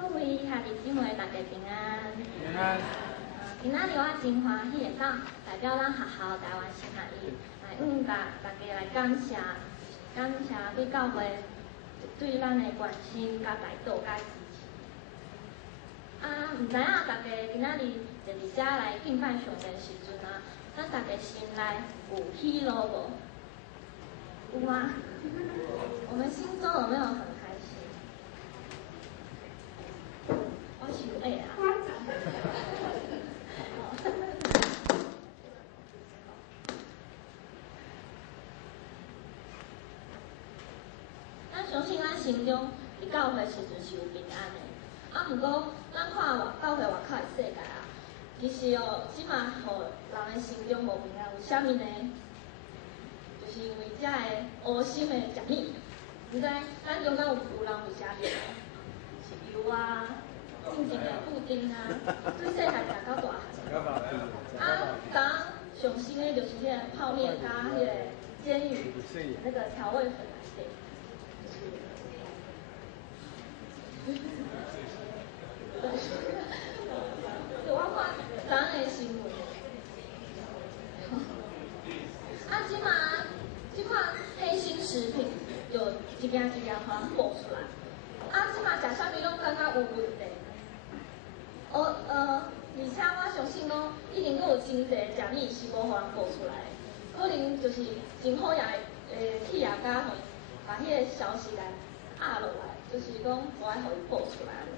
各位兄弟姊妹，大家平安。平安。今仔日我真欢喜会当代表咱学校台湾新学院来大家来感谢你教会对咱的关心、甲带导、甲支持。唔知影大家今仔日坐伫遮来敬拜上帝的时阵咱大家心内有喜乐无？有吗？我们心中有没有很开心？我是有爱啊。咱相信咱心中伫教会时阵是有平安的，毋过咱看教会外口的世界其实即马互人的心中无平安，有啥物呢？就是因为遮的恶心的食物，毋知咱中间有人有食着？是油啊，进前的布丁啊，对细汉食到大汉。当上新的就是迄个泡面加迄个煎鱼那个调味粉来底。对，我看昨昏的新闻。即款黑心食品就一件一件互人爆出来。即马食啥物拢感觉有问题。而且我相信讲，一定阁有真侪食物是无互人爆出来的，可能就是真好业的企业家吼，把迄个消息来压落来，就是讲无爱互伊爆出来的。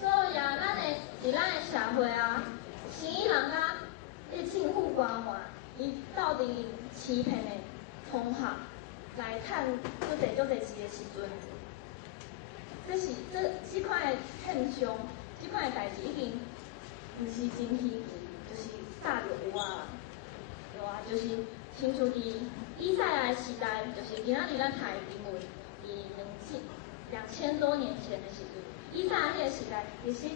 所以咱伫咱的社会生意人迄政府官员，伊到底欺骗的方法来趁足侪钱的时阵，即款的现象，即款的代志已经毋是真稀奇，就是早就有对就是亲像伫以赛亚的时代，就是今仔日咱台经文伫2000多年前的时阵，以赛亚迄个时代，其实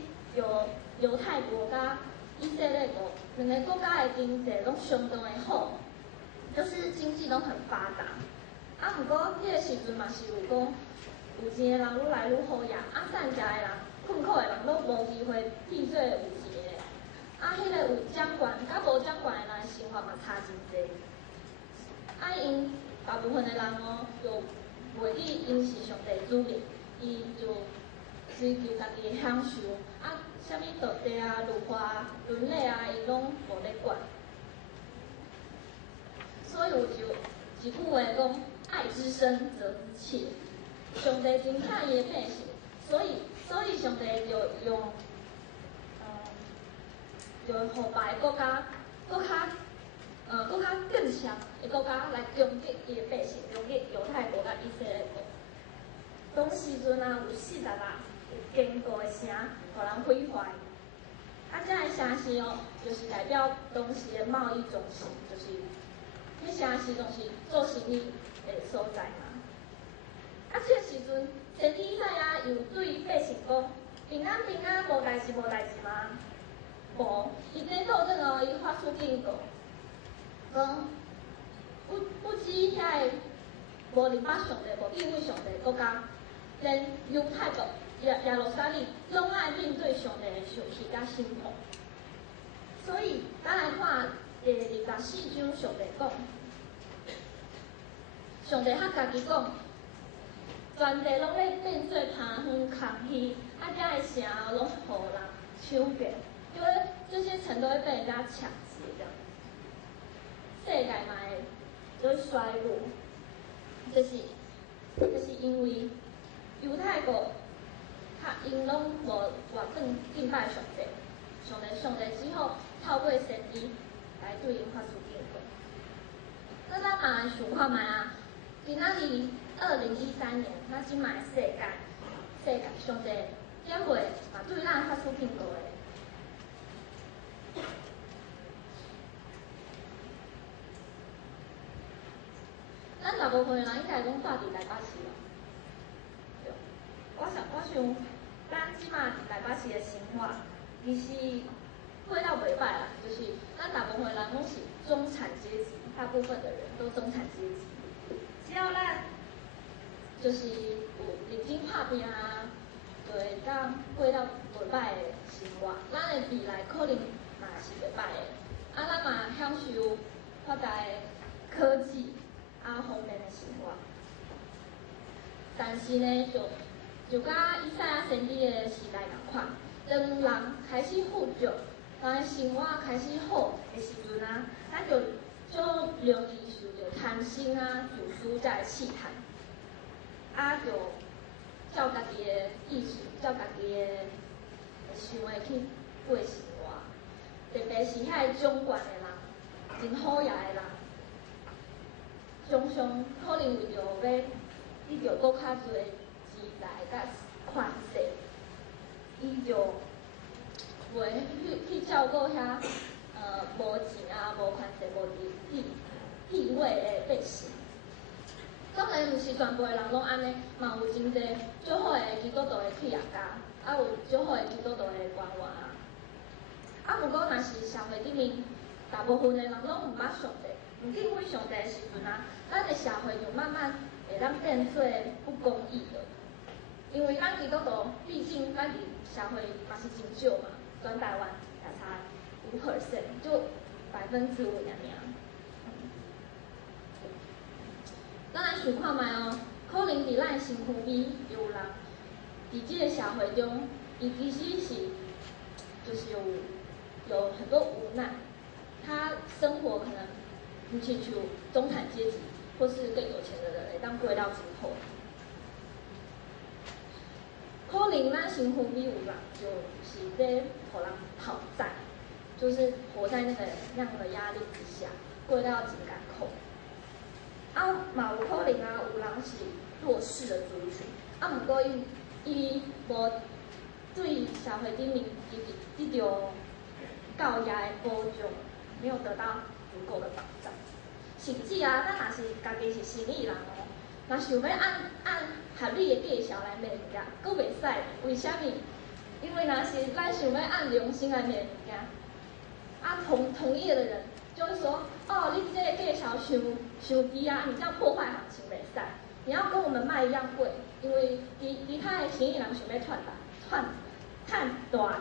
犹太国甲以色列国两个国家的经济拢相当的好，就是经济拢很发达。毋过迄个时阵嘛是有讲，有钱的人愈来愈好呀，善食的人、困苦的人拢无机会替做有钱的。迄个有掌权甲无掌权的人生活嘛差真济。因大部分的人就袂记因是上帝子民，伊就追求家己的享受，啥物道德律法伦理伊拢无咧管。所以有一句话讲，爱之深，责之切。上帝真疼伊的百姓，所以上帝就用就互别的国家更强的国家来攻击伊的百姓，攻击犹太国甲以色列国。当时阵有40有坚固的城，互人毁坏。这个城市就是代表当时的贸易中心，就是迄城市就是做生意的所在嘛。这个时阵，先知以赛亚又对百姓讲：平安平安，无代志无代志吗？无，伊在斗阵伊发出警告，讲不止遐个无认捌上帝、无敬畏上帝的国家，连犹太国耶路撒冷拢爱面对上帝的受气甲审判。所以，咱来看第24章上帝讲，上帝他家己讲，全地拢咧变做盘园空虚，遮个城拢互人抢劫，因为这些城都会被人家抢劫的。世界嘛会衰落，就是因为犹太国，因拢无活转敬拜上帝，上帝只好透过先知来对因发出警告。咱嘛来想看卖今仔日2013年，咱即卖世界上帝点会嘛对咱发出警告的。咱大部分的人应该讲住伫台北市对，我想，咱即马伫台北市的生活，其实过到袂歹啦，就是咱大部分人拢是中产阶级，大部分的人都中产阶级。只要咱就是有认真拍拼啊，就会当过到袂歹的生活。咱的未来可能嘛是袂歹的，咱嘛享受发达的科技方便的生活。但是呢，就甲以赛亚先知的时代共款，当人开始富足，人的生活开始好的时阵啊，咱就容易受着贪心啊、自私才会试探，就照家己的意思，照家己的想的去过生活。特别是遐个掌权的人，真好野的人，常常可能为着要得到搁较侪钱财甲权势，伊就袂去照顾遐无钱啊、无权势、无地位的百姓。当然，毋是全部的人拢安尼，嘛有真侪足好的基督徒的企业家，有足好的基督徒的官员啊。毋过，若是社会顶面大部分的人拢毋捌上帝，毋敬畏上帝的时阵啊，咱的社会就慢慢会当变做不公义的。因为咱基督徒，毕竟咱伫社会嘛是真少嘛，全台湾也才5%，就5%尔尔。咱来想看卖哦，可能伫咱的身躯边有人，伫即个社会中，伊其实是就是有很多无奈，他生活可能不亲像中产阶级或是更有钱的人会当过到真好。可能咱身躯边有人就是在互人讨债，就是活在那样的压力之下，过到真艰苦。嘛有可能啊，有人是弱势的族群，毋过伊无对社会顶面得到教育的保障，没有得到足够的保障。甚至啊，咱若是家己是生意人哦，若想要按合理的价钱来卖物件，阁袂使。为虾米？因为若是咱想要按良心来卖物件，同业的人就会说，哦，你这个价钱伤低啊，你这样破坏行情袂使。你要跟我们卖一样贵，因为其他的生意人想要赚大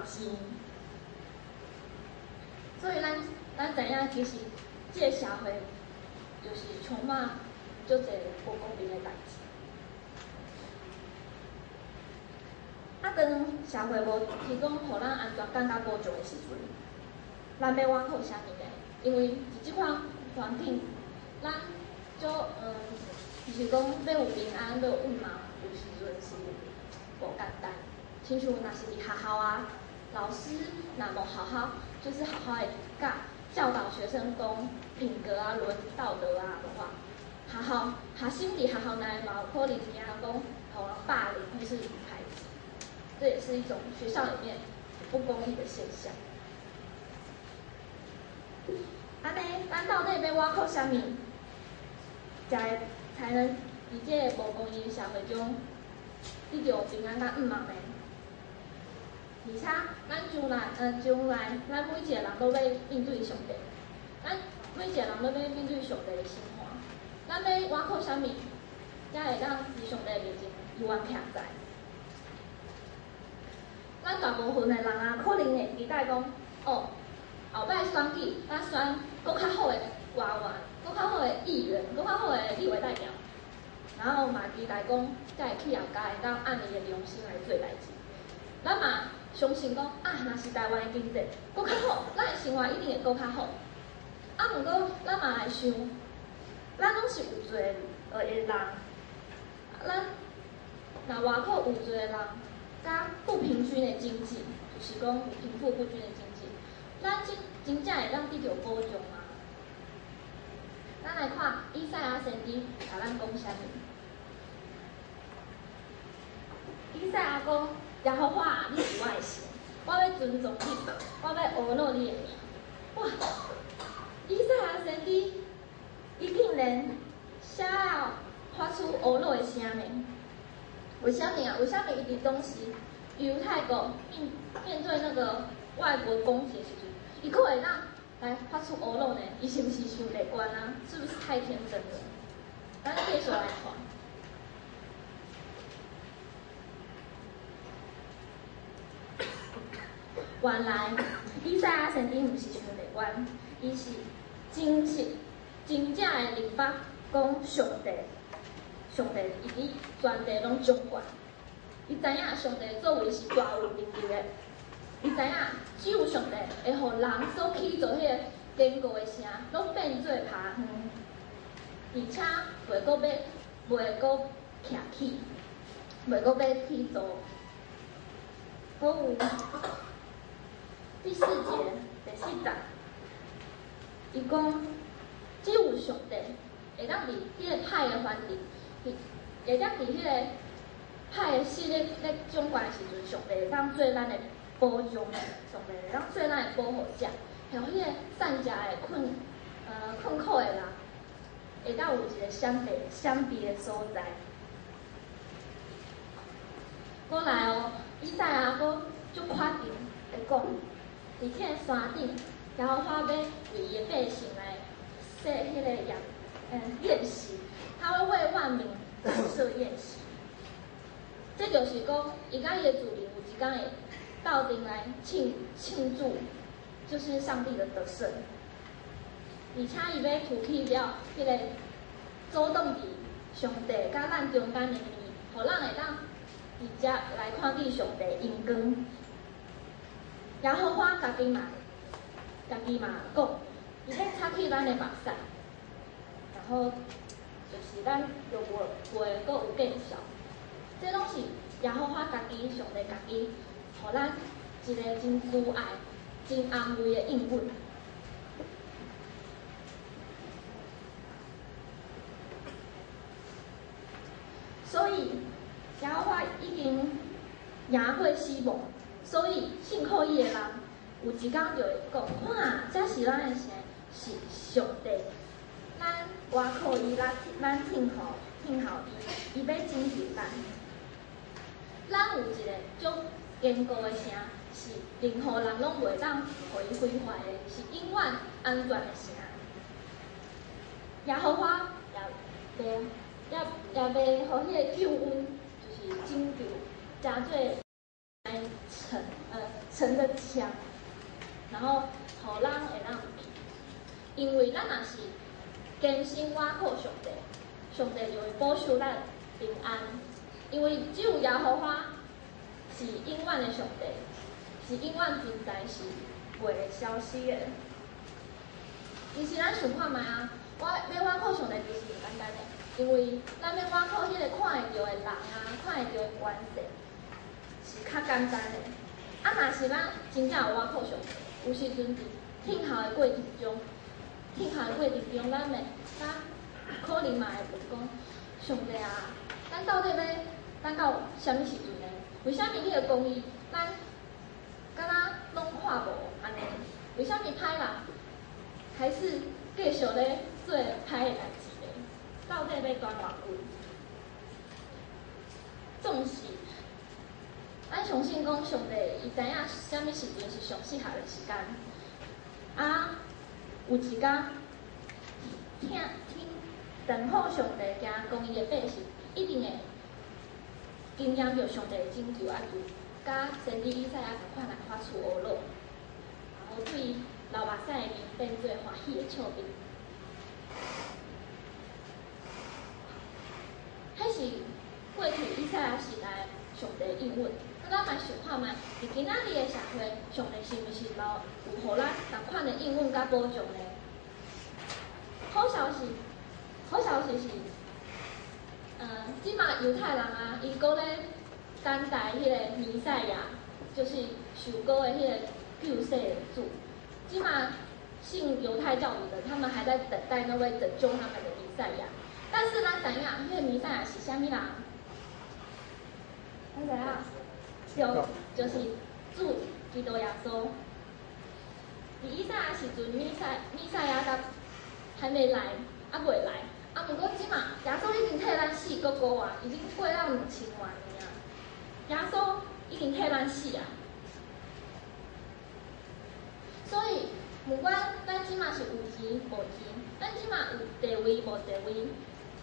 钱。所以咱知影，其实这个社会就是充满足侪不公平的代志。当社会无提供互咱安全感甲保障的时阵，咱要往靠啥物呢？因为伫即款环境，咱就是讲要有平安，要有稳嘛，有时阵是无简单。亲像若是伫学校啊，老师若无就是好好的教导学生讲品格啊、伦道德啊的话，学生伫学校内嘛有可能惊讲互人霸凌或是排挤，这也是一种学校里面不公义的现象。安尼，咱到底要我靠啥物，才能伫这个无公义的社会中得到平安甲稳嘛呢？而且，咱将来咱每一个人都要面对上帝，咱每一个人都要面对上帝的审判。咱要我靠啥物，才会当伫上帝面前永远徛在？咱大部分的人啊，可能会期待讲，哦，后摆选举，咱选搁较好的官员，搁较好的议员，搁较好的立委代表，然后嘛期待讲，才会企业家会当按伊的良心来做代志。咱嘛相信讲，若是台湾的经济搁较好，咱的生活一定会搁较好。毋过咱嘛来想，咱拢是有罪的人，咱若外口有罪的人，甲不平均的经济，就是讲有贫富不均的经济，咱真正会当得到保障吗？咱来看以赛亚先知甲咱讲啥物？以赛亚讲：耶和华，你是我的神，我要尊重你，我要学乐你的名。哇！以赛亚先知，伊竟然写了发出学乐的声呢？为什么啊？为什么伊伫当时犹太国面对那个外国攻击的时阵，伊可会当来发出学乐呢？伊是不是伤乐观啊？是不是太天真了？咱继续来看。原来以赛亚先知毋是想袂冤，伊是真实、真正的明白，讲上帝伊伫全地拢掌管。伊知影上帝作为是大有能力的，伊知影只有上帝会互人所起做迄个坚固的城，拢变做爬园，而且袂阁徛起，袂阁要起做。还有第4节第4节，伊讲只有上帝会当伫迄个歹的环境，会当伫迄个歹的势力咧掌管的时阵，上帝会当做咱的保障，上帝会当做咱的保护者，还有迄个善食的困苦的人，会当有一个闪避的所在。过来哦，以赛亚佫足确定会讲，伫迄个山顶，耶和华要为伊的百姓来设迄个宴席，他会为万民设宴席。这就是讲，伊甲伊的主人有一天会到顶来庆祝，就是上帝的得胜，而且伊要除去了迄个阻挡伫上帝甲咱中间的面，互咱会当直接来看见上帝荣光。耶和华家己嘛讲，伊要擦去咱的目屎，然后就是咱就袂阁有见效。这拢是耶和华家己、上帝家己，互咱一个真慈爱、真安慰的应允。所以耶和华已经赢过死亡，所以信靠伊的人，有一天就会讲：看，这是咱的神，是上帝。咱外靠伊，咱听候伊，伊要拯救咱。咱有一个足坚固的城，是任何人拢袂当互伊毁坏的，是永远安全的城。耶和华也袂互迄个救恩，就是拯救，加做来城的墙，然后互人会当有去。因为咱若是坚心倚靠上帝，上帝就会保守咱平安。因为只有耶和华是永远的上帝，是永远存在，是袂会消失的。其实咱想看觅啊，要倚靠上帝其实简单的，因为咱要倚靠迄个看会到的人啊，看会到的关系，是较简单的。啊，若是咱真正有倚靠上帝，有时阵伫听候的过程中，咱可能嘛会问讲，上帝啊，咱到底要等到啥物时阵呢？为虾米迄个公义，咱敢若拢看无安尼？为虾米歹人还是继续咧做歹的代志咧？到底要等偌久？总是，咱相信讲上帝伊知影啥物时阵是上适合的时间。啊，有一天，等候上帝行公义的百姓，一定会经验着上帝的拯救，啊，就甲先知以赛亚同款来发出乌落，然后对流目屎的面变做欢喜的笑面。迄是过去以赛亚时代上帝的应允。咱嘛想看觅，伫今仔日的社会，上帝是毋是有互咱同款的应允甲保障呢？好消息是，即马犹太人啊，伊搁咧等待迄个弥赛亚，就是受膏的迄个救世主。即马信犹太教义的，他们还在等待那位拯救他们的弥赛亚。但是咱知影，迄个弥赛亚是啥物人？咱知影，就是主基督耶稣。伫以赛亚时阵，弥赛亚甲还没来，未来。毋过即马耶稣已经替咱死过5万，已经过了2000万年啊！耶稣已经替咱死啊！所以，不管咱即马是有钱无钱，咱即马有地位无地位，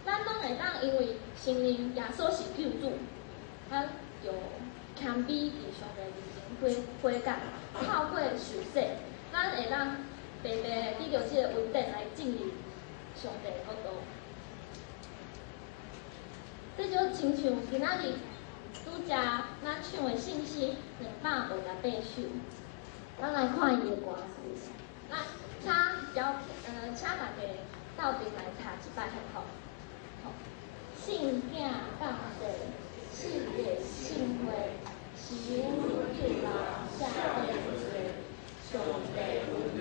咱拢会当因为承认耶稣是救主，咱就谦卑伫上帝面前悔改，透过受洗，咱会当白白得到这个稳定来进入上帝的国度。这就亲像今仔日拄则咱唱的信息258首，咱来看伊的歌词。咱请大家斗阵来查一摆好无？好，信囝降世，事业信会，是阮主人下辈罪，上帝稳定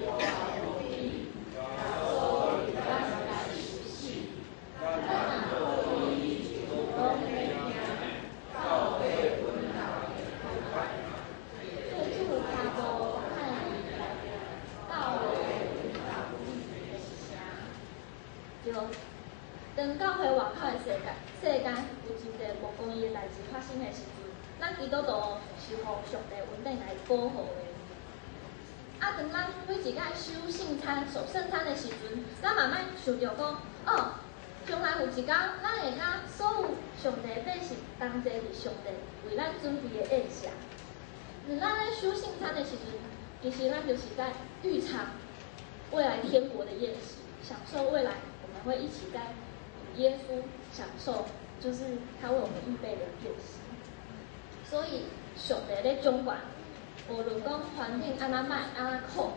有爱有义，耶稣与咱来熟悉，咱若可以主动的听，教会稳定的开发，最初他无看伊来到会稳定的声。就当教会外口的世间有真侪无公义的代志发生的时阵，咱基督徒是互上帝稳定来保护的。当咱每一摆守圣餐、守圣餐的时阵，咱慢慢想着讲，将来有一天，咱会甲所有上帝百姓同齐伫上帝为咱准备的宴席。咱咧守圣餐的时阵，其实咱就是在预尝未来天国的宴席，享受未来我们会一起在与耶稣享受，就是他为我们预备的宴席。所以上帝咧掌管，无论讲环境安怎歹、安怎苦，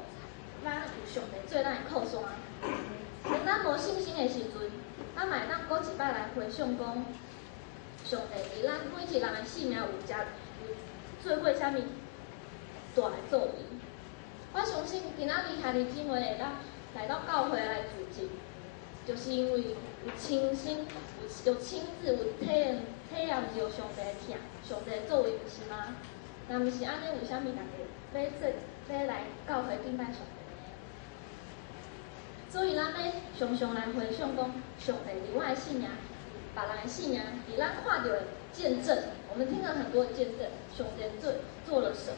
咱有上帝做咱的靠山。当咱无信心的时阵，咱嘛会当过一摆来回想讲，上帝伫咱每一人的性命有做过啥物大的作为。我相信今仔日兄弟姊妹会当来到教会来聚集，就是因为有亲身、有亲自、有体验着上帝的疼、上帝的作为，毋是吗？若毋是安尼，为啥物大家要来教会敬拜上帝呢？所以咱要常常来回想讲，上帝伫我的性命、别人的性命，伫咱看到的见证，我们听了很多的见证，上帝做了什么？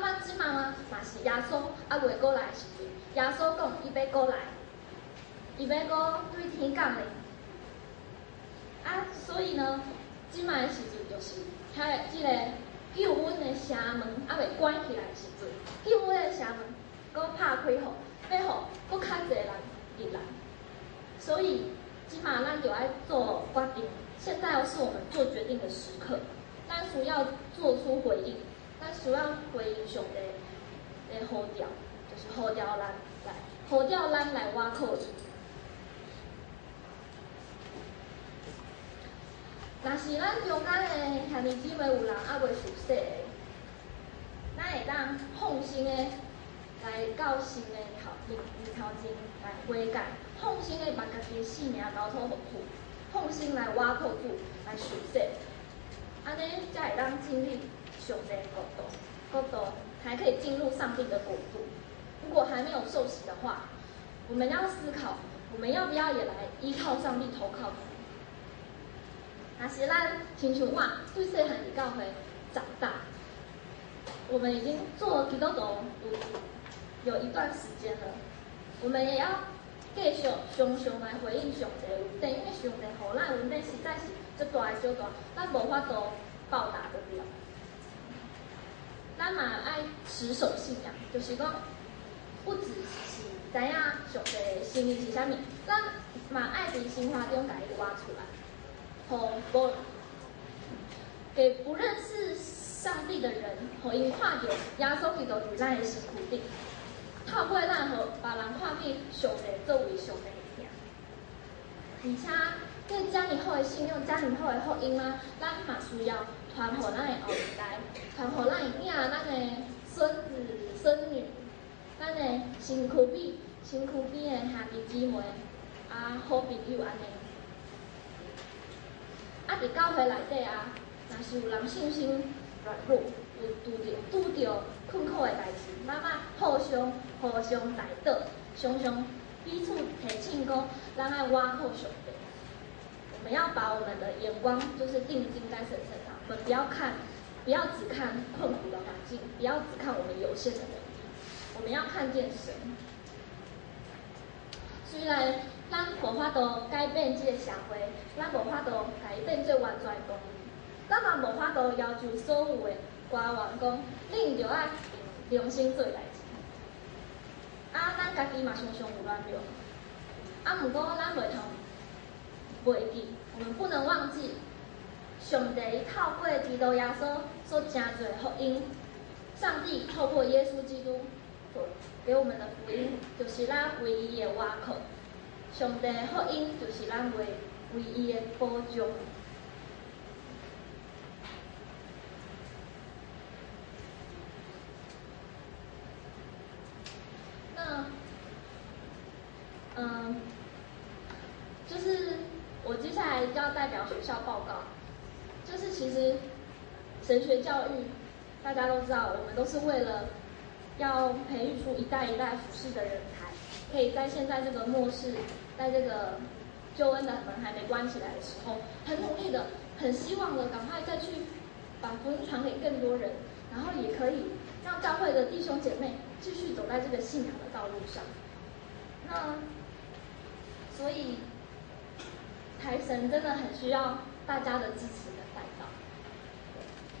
咱即马嘛是耶稣未过来的时阵，耶稣讲伊要过来，伊要过对天降临。所以呢，即马的时阵就是即个救恩的城门未关起来的时阵，救恩的城门搁拍开互，要互搁较侪人入来。所以即马咱就爱做决定，现在是我们做决定的时刻，咱需要做出回应。咱需要回应上帝的呼召，就是呼召咱来挖靠伊。若是咱中间的兄弟姊妹有人未受洗的，咱会当放心的来到神的面头前来悔改，放心的把家己的性命交托互主，放心来挖靠主来受洗，安尼才会当经历上帝的国度才可以进入上帝的国度。如果还没有受洗的话，我们要思考，我们要不要也来依靠上帝、投靠主？若是咱亲像我最细汉伫教会长大，我们已经做基督徒有一段时间了，我们也要继续常常来回应上帝的恩典，因为上帝互咱恩典实在是足大足大，咱无法度报答得了。咱嘛爱持守信仰，就是讲，不只是知影上帝的心意是啥物，咱嘛爱伫生活中甲伊挖出来，给不认识上帝的人，互因看到耶稣基督伫咱的身躯顶，透过咱互别人看见上帝作为上帝的名，而且这遮尔好的信仰，遮尔好的福音啊，咱嘛需要传互咱的后一代，传互咱的囝、咱的孙子孙女，咱的身躯边的兄弟姊妹好朋友安尼。伫教会内底若是有人信心软弱，有拄着困苦的代志，咱互相带倒，常常彼此提醒讲，咱爱挖靠上帝。我们要把我们的眼光就是定睛在神身上，我们不要只看困苦的环境，不要只看我们有限的能力，我们要看见神。虽然咱无法度改变这个社会，咱无法度甲伊变做完全公义，咱嘛无法度要求所有的官员讲，你毋着爱良心做代志。咱家己嘛常常有软弱，毋过咱袂通袂记，我们不能忘记，上帝透过基督耶稣所成就的福音，上帝透过耶稣基督所给我们的福音，就是咱唯一的依靠。上帝的福音就是咱唯一的保障。就是我接下来就要代表学校报告，就是其实神学教育大家都知道，我们都是为了要培育出一代一代服侍的人才，可以在现在这个末世，在这个救恩的门还没关起来的时候，很努力的，很希望的赶快再去把福音传给更多人，然后也可以让教会的弟兄姐妹继续走在这个信仰的道路上。所以台神真的很需要大家的支持跟带到，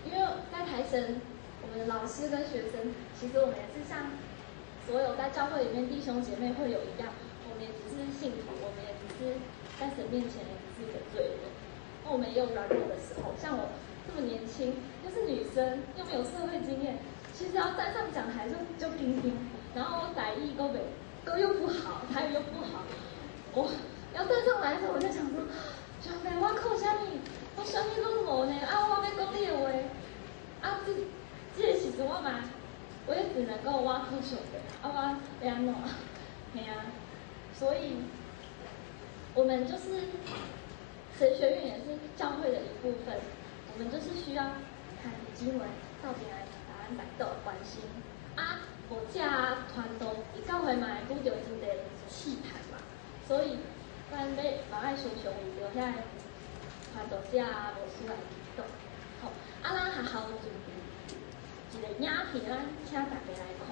因为在台神，我们的老师跟学生，其实我们也是像所有在教会里面弟兄姐妹会有一样，我们也只是信徒，我们也只是在神面前也只是一个罪人。那我们也有软弱的时候，像我这么年轻，又是女生，又没有社会经验，其实要站上讲台就冰冰，然后我台语歌又不好，台语又不好，我要站上来的时候，我就想说，上帝，我靠啥物？我啥物拢无呢？我要讲你的话，这个时阵我也只能够我靠上帝，我要安怎？嘿啊，所以我们就是神学院也是教会的一部分，我们就是需要看经文到底来把咱摆到关心无这传道，伊教会嘛会拄着真侪试探嘛，所以咱嘛爱常常为着遐传道者无事来祈祷。好，咱学校准备一个影片，咱请大家来看。